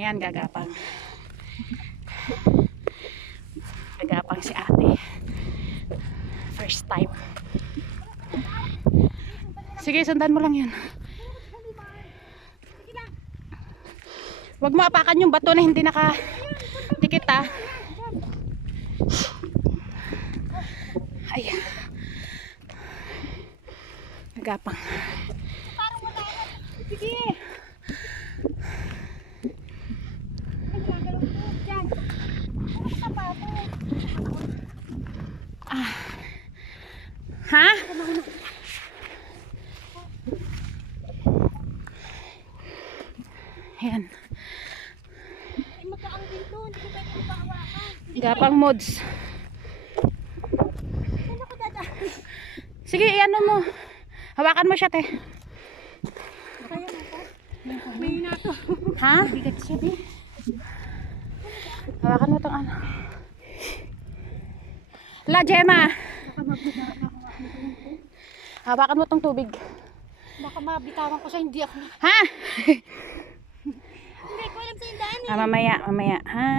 Ayan, gagapang. Gagapang si ate. First time. Sige, sundan mo lang yun. Huwag mo apakan yung bato na hindi naka-dikit ah. Ayan. Gagapang. Sige. Ah. Ha? Ayan. Gapang mods. Sige, ano mo. Hawakan mo siya, te. May na to. Ha? Bigat siya din. Hawakan mo tong ano. La, Gemma. Hawakan mo tong tubig. Baka mabitawan ko siya, hindi ako. Ha? Hindi ko alam sa yung daan eh. Mamaya, ha?